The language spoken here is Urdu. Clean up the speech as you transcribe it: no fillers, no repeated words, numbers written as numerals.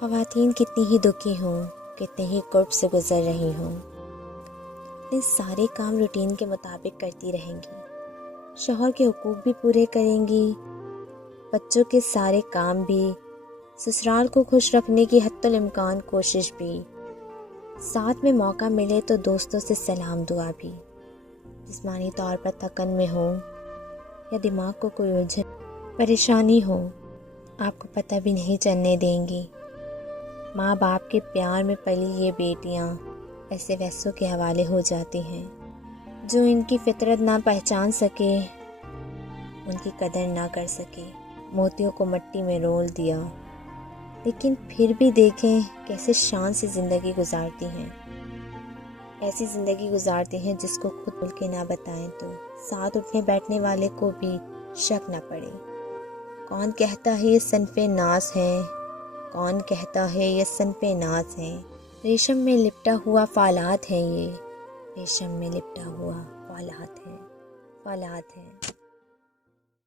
خواتین کتنی ہی دکھی ہوں، کتنے ہی کرب سے گزر رہی ہوں، اپنے سارے کام روٹین کے مطابق کرتی رہیں گی، شوہر کے حقوق بھی پورے کریں گی، بچوں کے سارے کام بھی، سسرال کو خوش رکھنے کی حتی الامکان کوشش بھی، ساتھ میں موقع ملے تو دوستوں سے سلام دعا بھی، جسمانی طور پر تھکن میں ہو یا دماغ کو کوئی الجھن پریشانی ہو، آپ کو پتہ بھی نہیں چلنے دیں گی۔ ماں باپ کے پیار میں پلی یہ بیٹیاں ایسے ویسوں کے حوالے ہو جاتی ہیں جو ان کی فطرت نہ پہچان سکے، ان کی قدر نہ کر سکے۔ موتیوں کو مٹی میں رول دیا، لیکن پھر بھی دیکھیں کیسے شان سے زندگی گزارتی ہیں، ایسی زندگی گزارتی ہیں جس کو خود بول کے نہ بتائیں تو ساتھ اٹھنے بیٹھنے والے کو بھی شک نہ پڑے۔ کون کہتا ہے یہ صنف ناز ہیں، کون کہتا ہے یہ صنف ناز ہیں، ریشم میں لپٹا ہوا فالات ہیں، یہ ریشم میں لپٹا ہوا فالات ہیں۔